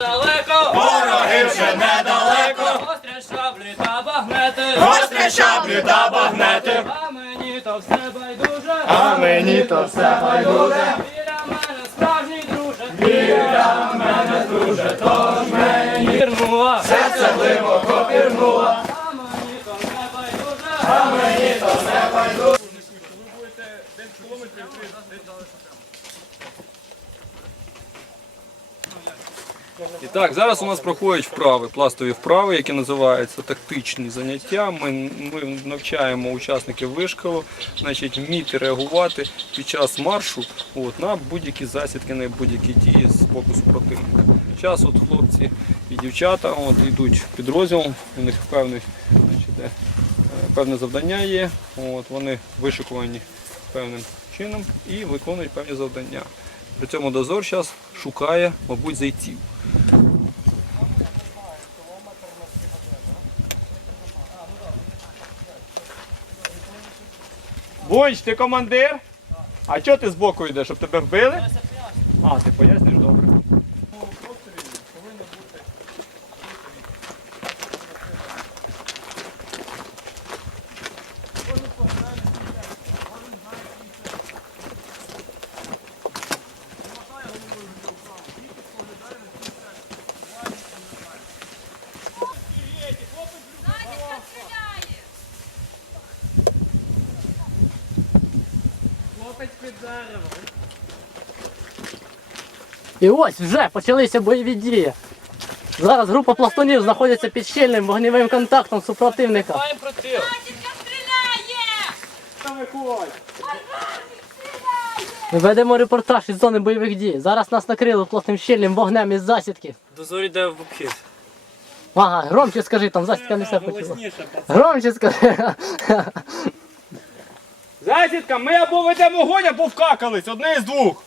Далеко, Вороги вже недалеко, гострі шаблі та багнети, гострі шаблі та багнети, а мені то все байдуже, а мені то все байдуже. біля мене справжній друже, біля мене друже, тож мені. Вірнула, Серце глибоко пірнуло, а мені то все байдуже, а мені І так, зараз у нас проходять вправи, пластові вправи, які називаються тактичні заняття. Ми, ми навчаємо учасників вишколу, значить, вміти реагувати під час маршу от, на будь-які засідки, на будь-які дії з боку супротивника. Зараз от хлопці і дівчата от, йдуть підрозділом, у них певний, значить, е, певне завдання є, от, вони вишикувані певним чином і виконують певні завдання. При цьому дозор зараз шукає, мабуть, зайців. Бунч, ти командир? А чого ти збоку йдеш, щоб тебе вбили? А, ти поясниш, добре. І ось вже почалися бойові дії. Зараз група пластунів знаходиться під щільним вогневим контактом супротивника. маємо ведемо репортаж із зони бойових дій. Зараз нас накрили плотним щільним вогнем із засідки. Дозор йде в обхід. Ага, громче скажи, там засідка не все почула. Громче скажи. Засідка, ми або ведемо вогонь, або вкакались, одне із двох.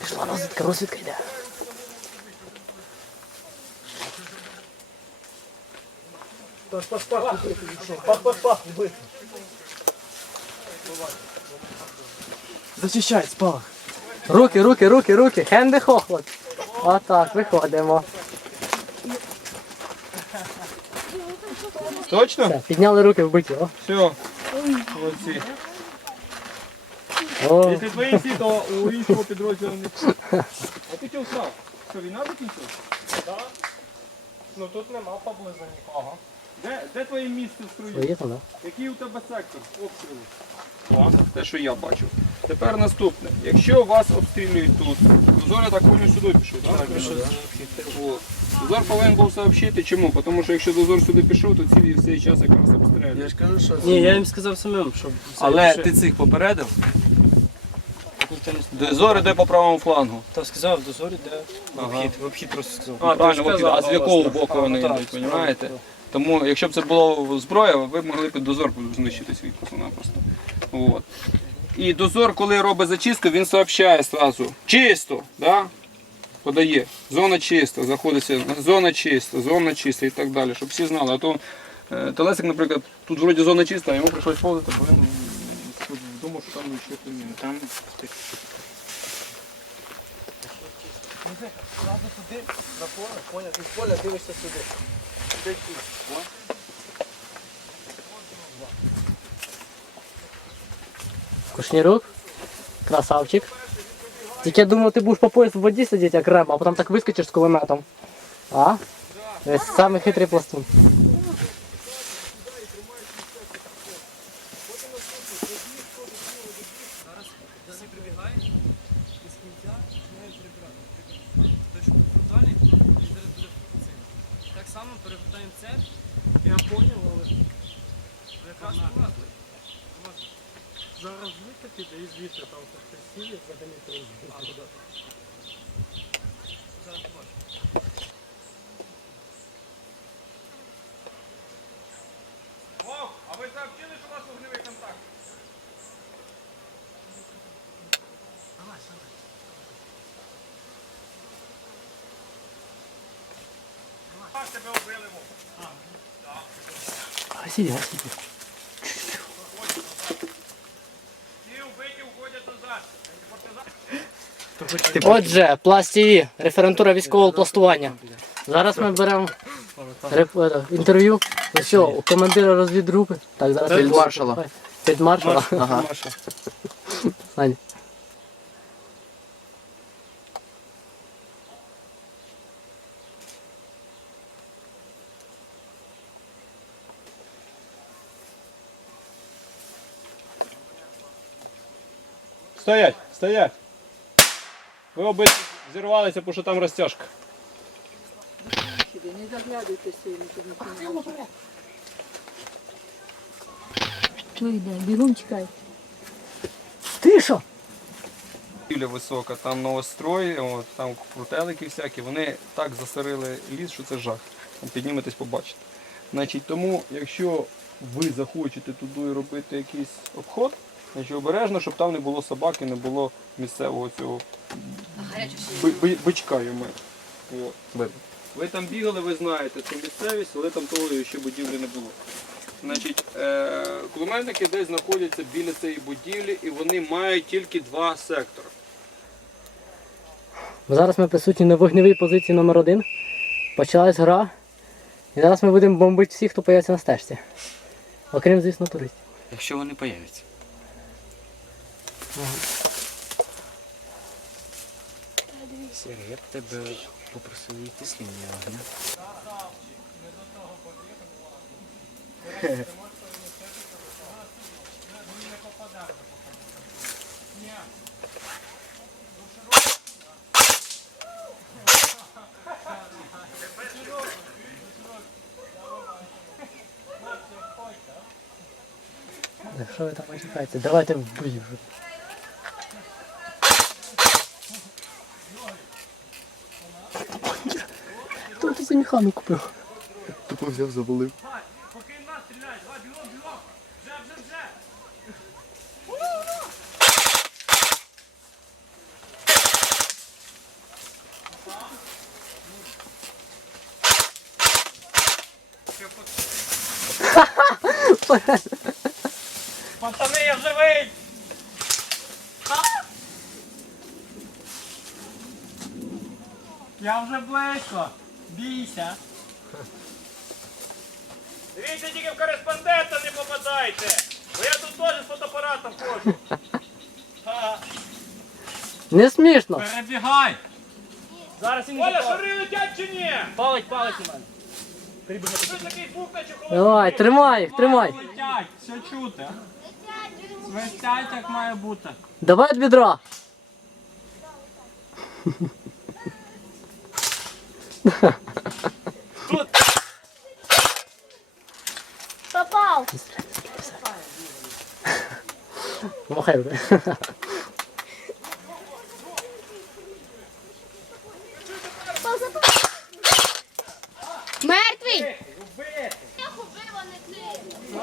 Пішла розвідка, розвідка йде. Зачищай, спалах. Руки, руки, руки, руки, хенди хохлот. Отак, виходимо. Точно? Все, підняли руки вбиті. О. Все. Молодці. О. Якщо твої всі, то у іншого підрозділу не. А ти чого встав? Що, війна закінчилась? Так. Ну тут нема поблизу нікого. Де, де твоє місце в строї? Свої там, да? Який у тебе сектор обстрілу? Так, те, що я бачу. Тепер наступне. Якщо вас обстрілюють тут, дозор я так понял сюди пішов, так? От. Дозор повинен був сообщити. Чому? Тому що якщо дозор сюди пішов, то цілий цей час якраз обстрілюють. Я ж кажу, що Ні, я їм сказав самим, щоб... Але ти цих попередив? Дозор іде по правому флангу. Та сказав, дозор йде в обхід. В обхід просто сказав. А, правильно, сказав, от, а з якого власне. боку вони йдуть, розумієте? Тому якщо б це було зброя, ви б могли під дозор знищити свій просто-напросто. От. І дозор, коли робить зачистку, він сообщає одразу. Чисто, да? Подає. Зона чиста, заходиться, зона чиста, зона чиста і так далі, щоб всі знали. А то е, Телесик, наприклад, тут вроді зона чиста, а йому прийшлось повзати, бо він думав, що там ще міни. Там поняв, ти з поля дивишся сюди. Кушнірук. Красавчик. Тільки я думав, ти будеш по пояс в воді сидіти, як рема, а потім так вискочиш з кулеметом. А? Ось самий хитрий пластун. Перевертаємо це. Я поняв, але якраз класно. Зараз звідти піде і звідти там красиві взагалі А, ну да. Зараз побачимо. Вов, а ви сообщили, що у вас вогневий контакт? Давай, тебе вбили, Вов. Гасіть, гасіть. Ті вбиті уходять назад. Партизан- Отже, Пласт ТВ, референтура військового пластування. Зараз ми беремо реп- е, інтерв'ю. Ну що, у командира розвідгрупи. Так, зараз Фельдмаршала. Фельдмаршала. Ага. Стоять, стоять. Ви оби зірвалися, бо що там розтяжка. Не заглядуйте сильно, щоб не бачив. Хто йде? Бігом чекай. Ти що? Будівля висока, там новострої, от, там крутелики всякі, вони так засорили ліс, що це жах. Підніметесь, побачите. Значить, тому, якщо ви захочете туди робити якийсь обход, значить обережно, щоб там не було собаки, не було місцевого цього би- би- бичка йому. От. Ви там бігали, ви знаєте цю місцевість, але там того ще будівлі не було. Значить, е, кулеметники десь знаходяться біля цієї будівлі і вони мають тільки два сектори. Зараз ми присутні на вогневій позиції номер один. Почалась гра. І зараз ми будемо бомбити всіх, хто появиться на стежці. Окрім, звісно, туристів. Якщо вони появляться. Сергій, я б тебе попросив йти з лінії огня. Що ви там очікаєте? Давайте в бій вже. Хто тут за механу купив? Тупо взяв, завалив. Пацани, я живий! Я вже близько. Бійся. Дивіться, тільки в кореспондента не попадайте. Бо я тут теж з фотоапаратом ходжу. Не смішно! Перебігай! Зараз не Оля, шари летять чи ні? Палить, палить у мене. Такий. Давай, тримай їх, тримай! Летять, все чути. Свистять, як має бути. Давай від відра! Попав! Махай. Мертвий!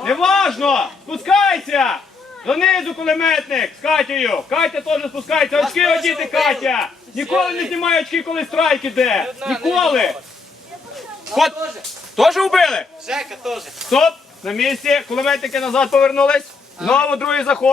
Неважно! Спускайся! Донизу кулеметник з Катєю! Катя теж спускається! Очки одіти, Катя! Ніколи не знімай очки, коли страйк іде! Ніколи! Кот... Тоже вбили? Жека теж. Стоп! На місці! Кулеметники назад повернулись! Знову другий заход!